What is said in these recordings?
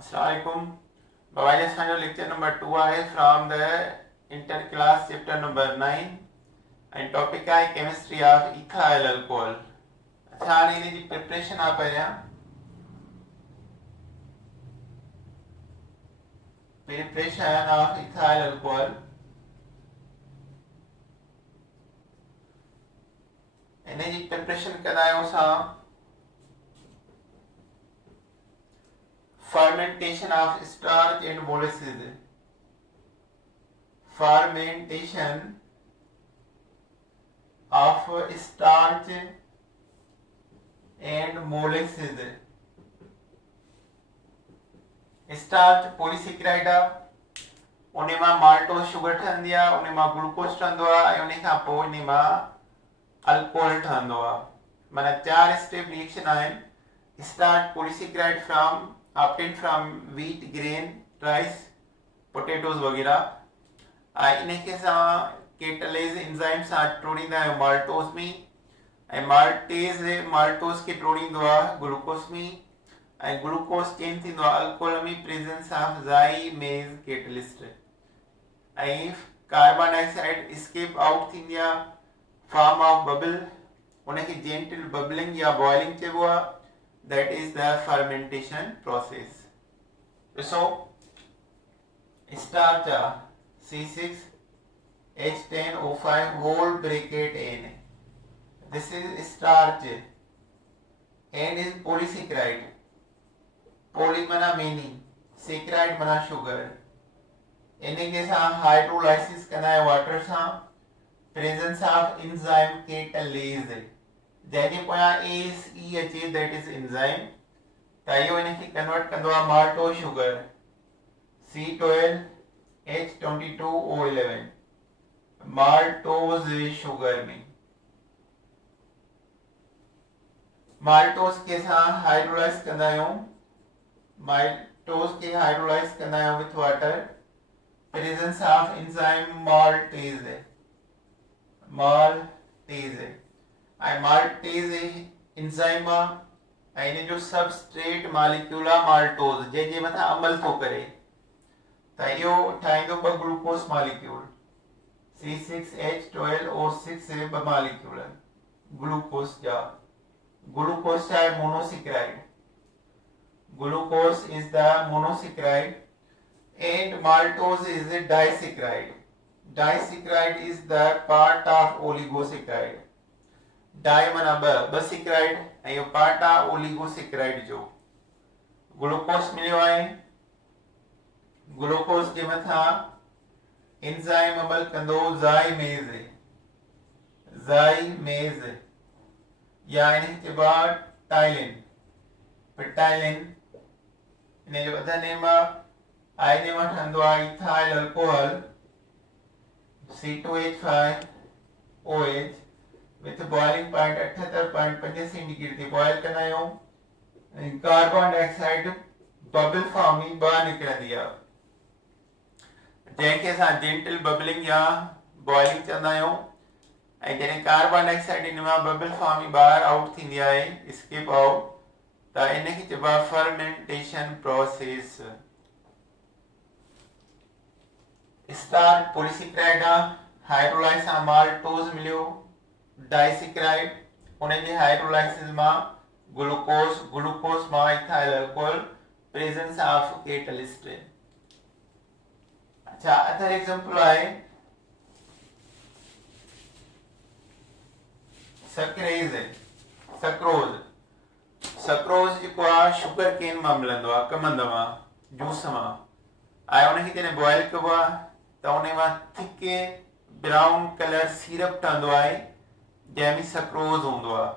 Assalamualaikum. Mobile असांजो lecture number 2 आहे from the inter class chapter number 9 ऐं topic आहे केमिस्ट्री ऑफ इथाइल अल्कोहल। अच्छा हाणे हिन जी प्रिपरेशन आहे पहिरियां प्रिपरेशन ऑफ इथाइल अल्कोहल। हिन जी प्रिपरेशन कंदा आहियूं असां fermentation of starch and molasses. Fermentation of starch and molasses. Starch polysaccharide आहे, उन मां माल्टोस शुगर ठहंदी आहे, उन मां ग्लूकोस ठहंदो आहे ऐं उन खां पोइ उन मां अल्कोहल ठहंदो आहे। माना 4 स्टेप रिएक्शन आहिनि। Starch polysaccharide from obtained from wheat, grain, rice, potatoes वगैरह। इनखे असां केटलेज एंजाइम सां टोड़ींदा आहियूं माल्टोस में, ऐं माल्टोस खे टोड़ींदो आहे ग्लूकोस में, ऐं ग्लूकोस चेंज थींदो आहे अल्कोहल में प्रेजेंस ऑफ ज़ाइमेज कैटलिस्ट, ऐं कार्बन डाइऑक्साइड स्केप आउट थींदी आहे फॉर्म ऑफ बबल, उनखे जेंटल बबलिंग या बॉइलिंग चइबो आहे। That is the fermentation process. So, starch C6H10O5 whole bracket N. This is starch. N is polysaccharide. Poly mana many, saccharide mana sugar. इनके साथ hydrolysis करना है water सां, presence of enzyme catalase. जैसे पोयां ACE अचे दैट इज एंजाइम, त इहो इनखे कन्वर्ट कंदो आहे maltose sugar C12H22O11 maltose sugar में। माल्टोस के साथ हाइड्रोलाइज कंदा आहियूं, माल्टोस के हाइड्रोलाइज कंदा आहियूं with water, presence of enzyme maltase maltase enzyme आहे, ऐं इन जो सबस्ट्रेट मॉलिक्यूल आहे माल्टोज, जंहिंजे मथां अमल थो करे, त इहो ठाहींदो ॿ ग्लूकोस मॉलिक्यूल C6H12O6 ॿ मॉलिक्यूल ग्लूकोस जा। ग्लूकोस आहे monosaccharide, glucose is the monosaccharide and maltose is disaccharide. Disaccharide is the part of oligosaccharide. डाई माना ॿ सेकेराइड ऐं इहो पार्ट आहे ओलिगोसेकेराइड जो। ग्लूकोस मिलियो आहे, ग्लूकोस जे मथां एंजाइम अमल कंदो ज़ाइमेज या इनखे चइबो आहे टाइलिन। पिटाइलिन इन जो अदर नेम आहे, इन मां ठहंदो आहे ethyl alcohol C2H5OH with boiling point 78.5 centigrade ते बॉइल कंदा आहियूं, ऐं कार्बन डाइऑक्साइड बबल फॉर्म में ॿाहिरि निकिरंदी आहे, जंहिंखे असां जेंटल बबलिंग या बॉइलिंग चवंदा आहियूं। ऐं जॾहिं कार्बन डाइऑक्साइड इन मां बबल फॉर्म में ॿाहिरि आउट थींदी आहे, स्केप आउट, त इनखे चइबो आहे फर्मेंटेशन प्रोसेस। स्टार्च पॉलीसेकेराइड आहे, हाइड्रोलाइज सां माल्टोज मिलियो डाइसेकेराइड, उन जे हाइड्रोलाइसिस मां ग्लूकोस मां ethyl alcohol, presence of catalyst. अच्छा अदर एग्जांपल आहे सक्रोज जेको आहे शुगर केन मां मिलंदो आहे, कमंद मां, जूस मां आहे। उनखे जॾहिं बॉइल कबो आहे त उन मां थिक ब्राउन कलर सीरप ठहंदो आहे, जंहिंमें सक्रोज हूंदो आहे।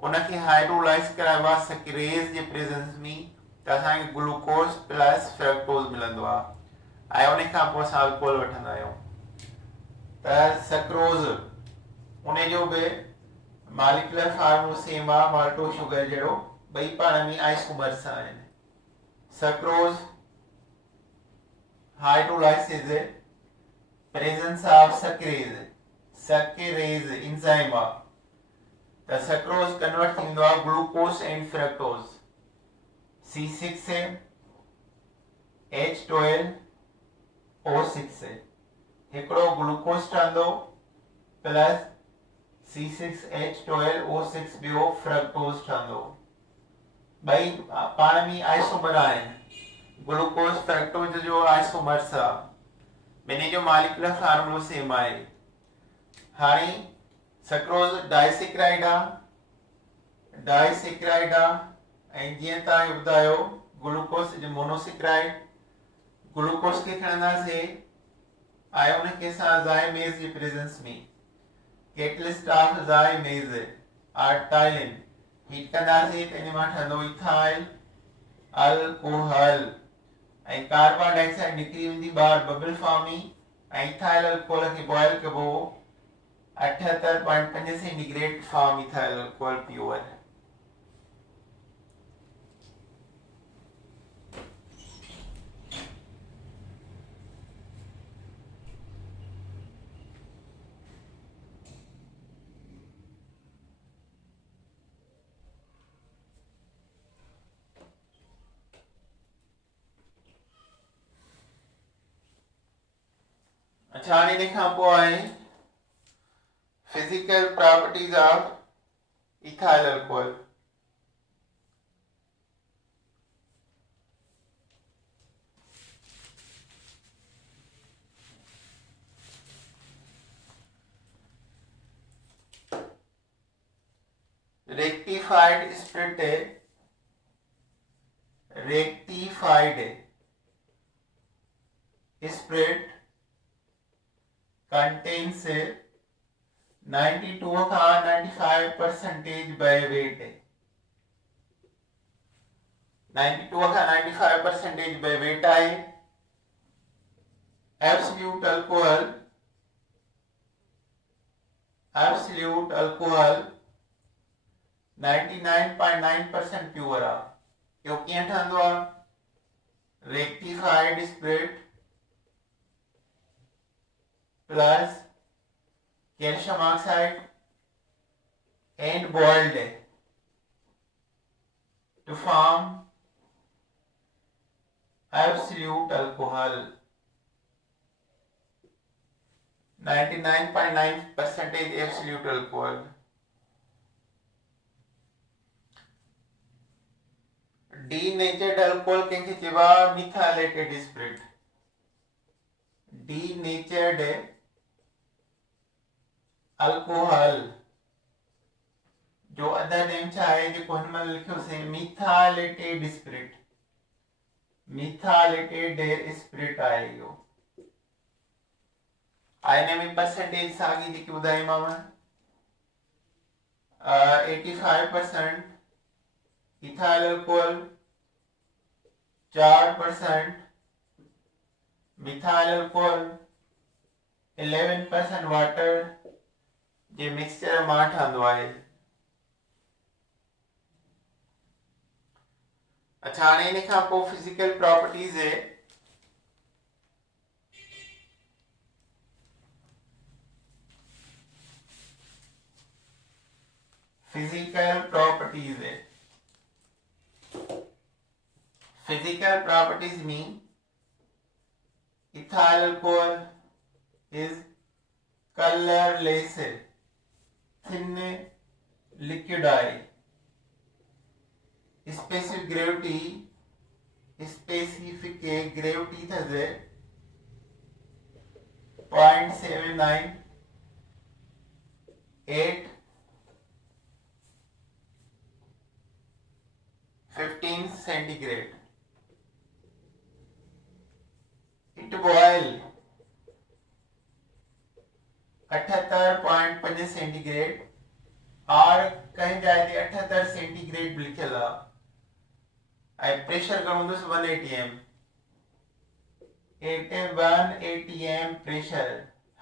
उनखे हाइड्रोलाइज कराइबो आहे सक्रेज जे प्रेजेंस में, त असांखे ग्लूकोस प्लस फ्रक्टोज मिलंदो आहे, ऐं उन खां पोइ असां अल्कोहल वठंदा आहियूं। त सक्रोज उन जो बि मॉलिक्यूलर फॉर्मूलो सेम आहे माल्टोस शुगर जहिड़ो, ॿई पाण में आइसोमर्स आहिनि। Sucrose hydrolysis presence of sucrase enzyme आहे, त सक्रोज कन्वर्ट थींदो आहे ग्लूकोस एंड फ्रक्टोज C6 से H12O6 हिकिड़ो ग्लूकोज ठहंदो प्लस C6H12O6 ॿियो फ्रक्टोज ठहंदो। ॿई पाण में आइसोमर आहिनि। ग्लूकोज फ्रक्टोज जो आइसोमर्स आहे। ॿिन्ही जो मॉलिक्यूलर फार्मूलो सेम आहे। हाणे सक्रोज डाइसेक्राइड आहे ऐं जीअं तव्हांखे ॿुधायो ग्लूकोज मोनोसेक्राइड। ग्लूकोज खे खणंदासीं आयोनिक के साथ ज़ाइमेज जी प्रेजेंस में कैटलिस्ट ऑफ ज़ाइमेज आर्टाइलिन हीट कंदासीं त इन मां ठहंदो इथाइल अल्कोहल ऐं कार्बन डाइऑक्साइड निकिरी वेंदी ॿाहिरि बबल फॉर्म में ऐं इथाइल अल्कोहल खे बॉइल कबो 78.5 centigrade form ethyl alcohol pure. अच्छा हाणे इन खां पोइ आहे physical properties of ethyl alcohol. Rectified spirit contains 92 का 95% by weight 92 का 95% by weight है। absolute alcohol 99.9% प्योर आ। यो कीअं ठहंदो आ? Rectified spirit plus calcium oxide and boiled to form absolute alcohol 99.9% absolute alcohol। denatured alcohol कंहिंखे चइबो आहे methylated spirit। denatured अल्कोहल जो अदर नेम छा आहे जेको हिन में लिखियोसीं मिथाइलेटेड स्पिरिट आहे। इहो आईने में परसेंटेज साॻी जेकी ॿुधाईमांव 85% ethyl alcohol 4% methyl alcohol 11% water जे मिक्सचर मां ठहंदो आहे। अच्छा हाणे इन खां पोइ फिजिकल प्रॉपर्टीज है। फिजिकल प्रॉपर्टीज में ethyl alcohol is colorless thin liquid eye specific gravity thas 0.79 8 15 centigrade। it boil 78.5 centigrade और कहीं जाए 78 सेंटीग्रेड लिखियल आहे। प्रेशर घणो हूंदुसि 180 एम प्रेशर।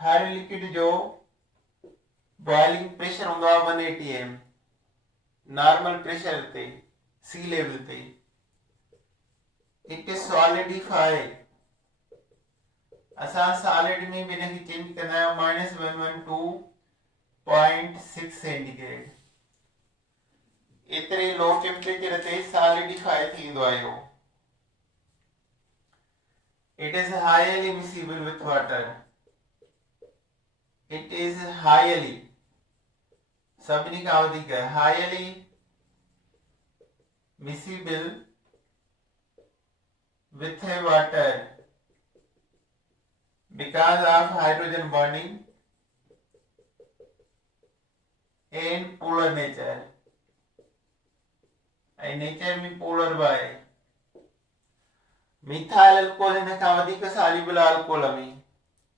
हर लिक्विड जो बॉइलिंग प्रेशर हूंदो आहे 180 एम नॉर्मल प्रेशर ते सी लेवल ते। इट सॉलिडिफाई असां सॉलिड में भी इनखे चेंज कंदा आहियूं -112.6 सेंटीग्रेड। एतिरे लो टेम्परेचर ते सॉलिडिफाई थींदो आहे। It is highly miscible with water. It is highly. सभिनी का अधिक है. Highly miscible with water because of hydrogen bonding and polar nature. And nature means polar by. Methyl alcohol हिन खां वधीक सॉल्युबल अल्कोहल में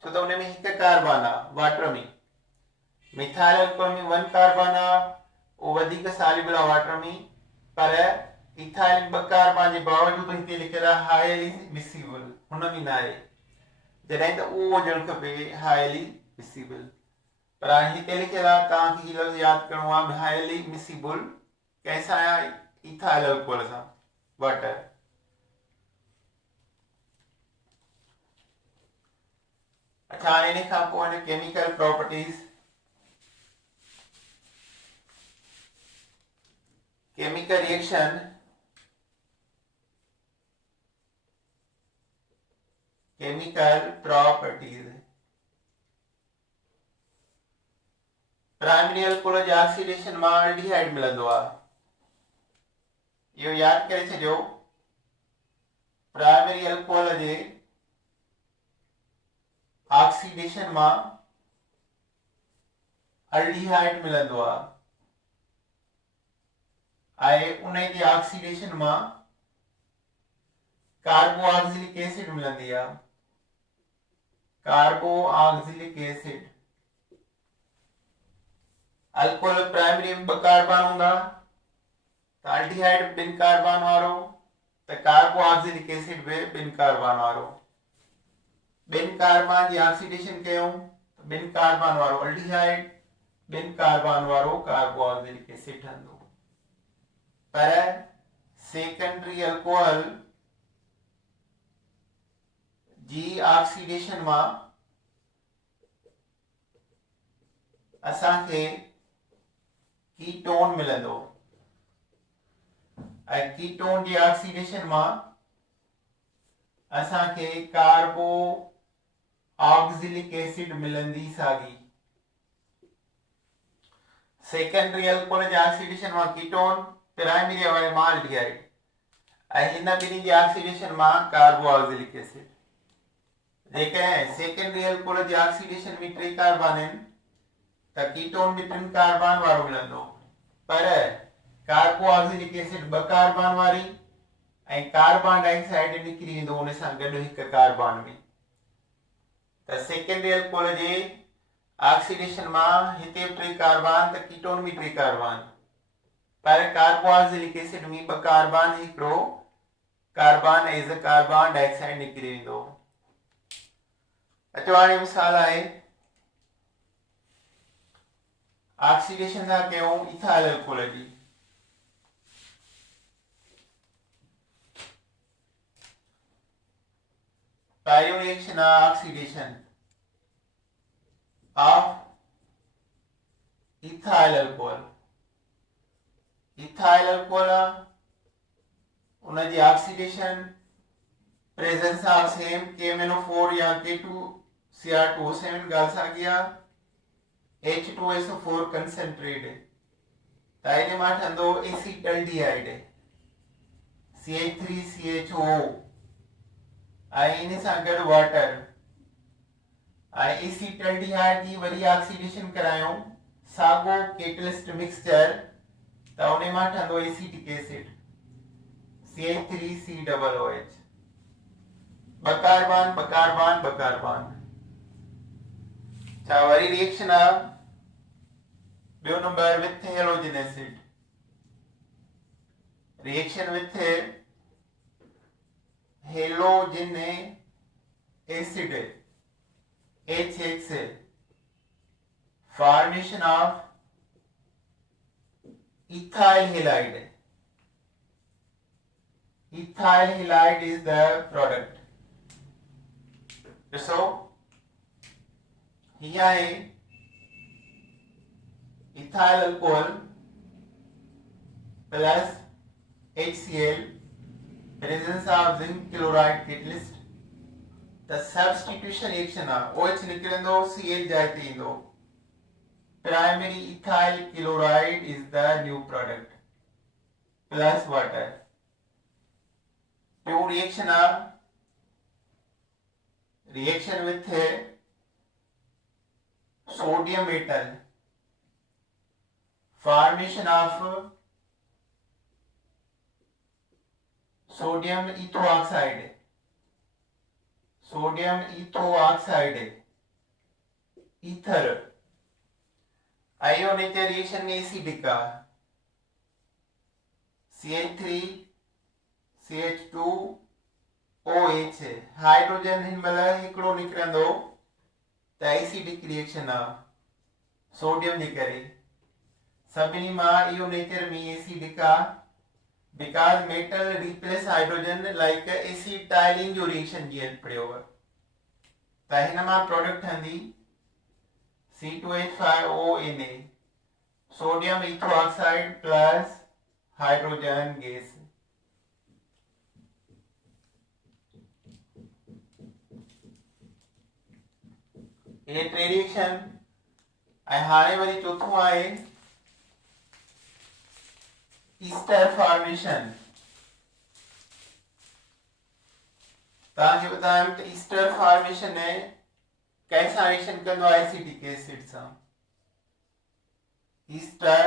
छो त उन में हिकु कार्बन आहे वाटर में. मिथाइल अल्कोहल में 1 कार्बन आहे उहो वधीक सॉल्युबल आहे वाटर में. पर इथाइल 2 कार्बन जे बावजूद हिते लिखियल आहे हाईली मिसिबल. हुन में न आहे जॾहिं त उहो हुजणु खपे हाईली मिसिबल. पर हिते लिखियल आहे तव्हांखे हीउ लफ़्ज़ यादि करिणो आहे हाईली मिसिबल कंहिंसां आहे इथाइल अल्कोहल सां वाटर. अच्छा हाणे इन खां पोइ हिन chemical properties. Chemical reaction chemical properties. Primary alcohol जे ऑक्सीडेशन मां एल्डिहाइड मिलंदो आहे. इहो यादि करे छॾियो. प्राइमरी अल्कोहल जे ऑक्सीडेशन मां एल्डिहाइड मिलंदो आहे ऐं उन जी ऑक्सीडेशन मां कार्बोऑक्सिलिक एसिड मिलंदी आहे. Carboxylic acid. अल्कोहल प्राइमरी में 2 कार्बन हूंदा त एल्डिहाइड 2 कार्बन वारो त कार्बोऑक्सिलिक एसिड भी 2 कार्बन वारो. 2 कार्बन जी ऑक्सीडेशन कयूं त 2 कार्बन वारो एल्डिहाइड 2 कार्बन वारो कार्बोऑक्सिलिक एसिड ठहंदो. पर सेकेंडरी अल्कोहल जी ऑक्सीडेशन मां असांखे कीटोन मिलंदो ऐं कीटोन जी ऑक्सीडेशन मां असांखे कार्बो ऑक्सिलिक एसिड मिलंदी साॻी. सेकेंडरी अल्कोहल जे ऑक्सीडेशन मां कीटोन, प्राइमरी वारे मां एल्डिहाइड ऐं हिन ॿिन्ही जी ऑक्सीडेशन मां कार्बो ऑक्सिलिक एसिड. जेकॾहिं सेकेंडरी अल्कोहल जी ऑक्सीडेशन में 3 कार्बन आहिनि त कीटोन भी 3 कार्बन वारो मिलंदो. पर कार्बो ऑक्सिलिक एसिड 2 कार्बन वारी ऐं कार्बन डाइऑक्साइड निकिरी वेंदो उन सां गॾु हिकु कार्बन में. त सेकेंडरी अल्कोहल जे ऑक्सीडेशन मां हिते 3 कार्बन त कीटोन में 3 कार्बन. पर कार्बोऑक्सिलिक एसिड में 2 कार्बन हिकिड़ो carbon as a carbon dioxide निकिरी वेंदो. अचो हाणे मिसाल आहे ऑक्सीडेशन था कयूं इथाइल अल्कोहल जी. पहिरियों रिएक्शन आहे oxidation of ethyl alcohol. Ethyl alcohol उन जी oxidation presence of same KMnO4 या K2Cr2O7 ॻाल्हि साॻी आहे. H2SO4 कंसंट्रेट त इन मां ठहंदो एसिटल्डिहाइड CH3CHO ऐं इन सां गॾु वाटर ऐं एसिटल्डिहाइड जी वरी ऑक्सीडेशन करायूं साॻो कैटलिस्ट मिक्सचर त उन मां ठहंदो acetic acid CH3COOH. 2 carbon 2 carbon 2 carbon. छा वरी रिएक्शन आहे ॿियो number with halogen acid. Reaction with halogen acid HX. Formation of ethyl halide. Ethyl halide is the product. So here is ethyl alcohol plus HCl, presence of zinc chloride catalyst The substitution reaction OH निकिरंदो CH जाइ ते ईंदो. Primary ethyl chloride is the new product plus water. Pure reaction reaction with sodium metal, formation of sodium ethoxide, ether. Ionic reaction में acidic CH3 CH2 OH hydrogen हिनमल हिकिड़ो निकिरंदो त acidic reaction sodium जे करे सभिनी मां इहो नेचर में acidic because metal replace hydrogen like acetylene जो रिएक्शन जीअं पढ़ियो त हिन मां प्रोडक्ट ठहंदी C2H5ONa sodium ethoxide plus hydrogen gas. ये रिएक्शन ऐं हाणे वरी चौथों आहे ईस्टर फॉर्मेशन. तव्हांखे ॿुधायमि त ईस्टर फॉर्मेशन कैसा रिएक्शन कंदो आहे एसिटिक एसिड सां. Easter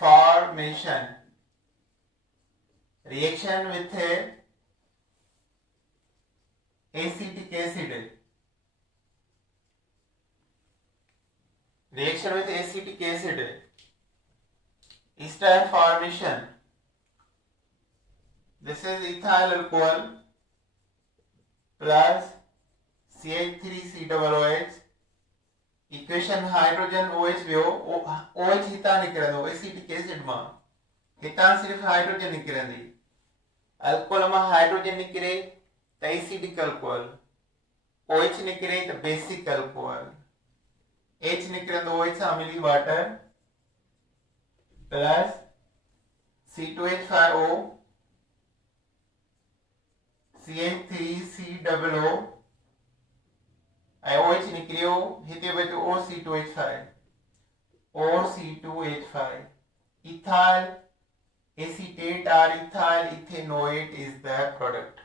formation reaction with acetic acid. Reaction with acetic acid. Ester formation. This is ethyl alcohol plus CH3COOH. Equation hydrogen OH वियो OH हितां निकिरंदो एसिटिक एसिड मां. हितां सिर्फ हाइड्रोजन निकिरंदी. अल्कोहल मां हाइड्रोजन निकिरे त एसिडिक अल्कोहल. OH निकिरे त बेसिक अल्कोहल. H निकिरंदो OH सां मिली वाटर प्लस C2H5O CH3COO ऐं OH निकिरियो हिते बचो OC2H5. Ethyl acetate or ethyl ethanoate is the product.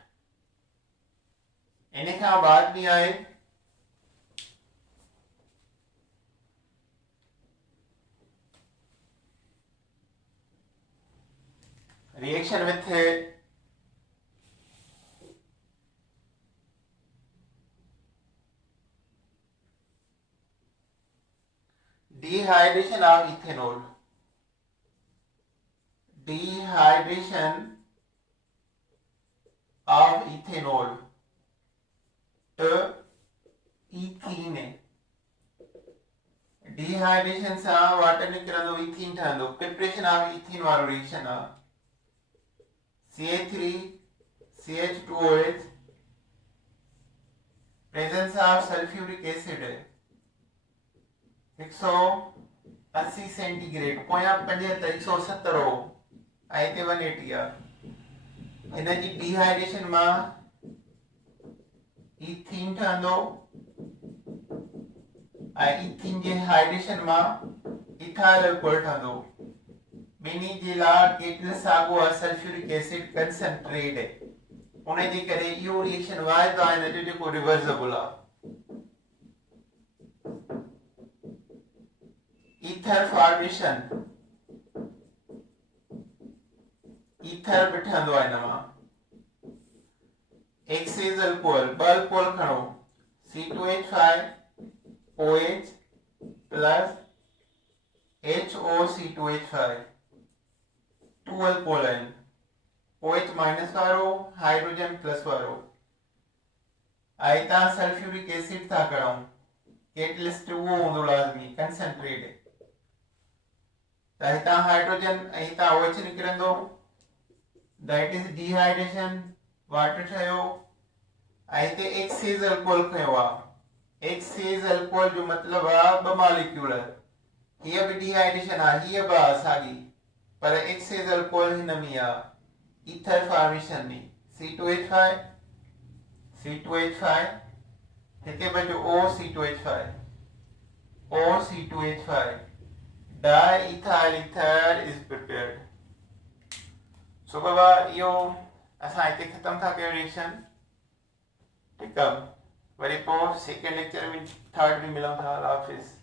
इन खां बाद भी आहे reaction with dehydration of ethanol. Dehydration of ethanol to ethene. Dehydration सां वाटर निकिरंदो ethene ठहंदो. Preparation of ethene वारो reaction CH3 CH2OH presence of sulfuric acid 180 centigrade 0.75 170 हो ऐं हिते 180 आहे. हिन जी डिहाइड्रेशन मां ईथीन ठहंदो ऐं ईथीन जे हाइड्रेशन मां इथाइल अल्कोहल ठहंदो. ॿिन्ही जे लाइ केटल साॻियो आहे सल्फ्यूरिक एसिड कंसंट्रेट. उन जे करे इहो रिएक्शन वाहिदो आहे हिन जो जेको रिवर्सिबल आहे. ईथर फॉर्मेशन ईथर बि ठहंदो आहे हिन मां. एक्सेस अल्कोहल ॿ अल्कोहल खणो C2H5OH प्लस HOC2H5 2 अल्कोहल आहिनि. OH माइनस वारो हाइड्रोजन प्लस वारो ऐं हितां सल्फ्यूरिक एसिड था कढूं. कैटलिस्ट उहो हूंदो लाज़मी कंसंट्रेट. त हितां हाइड्रोजन ऐं हितां OH निकिरंदो. That is dehydration. वाटर ठहियो ऐं हिते एक्सेस अल्कोहल खयो आहे. एक्सेस अल्कोहल जो मतिलबु आहे ॿ मॉलिक्यूल. हीअ बि डिहाइड्रेशन आहे, हीअ बि आहे साॻी, पर एक्सेस अल्कोहल हिन में आहे ईथर फॉर्मेशन में. C2H5 C2H5 हिते बचो OC2H5 OC2H5 diethyl ether is prepared. So बाबा यो असां हिते ख़त्म था कयो रिएक्शन ठीकु आहे वरी पोइ सेकेंड लेक्चर में थर्ड में मिलूं था। अल्लाह हाफ़िज़।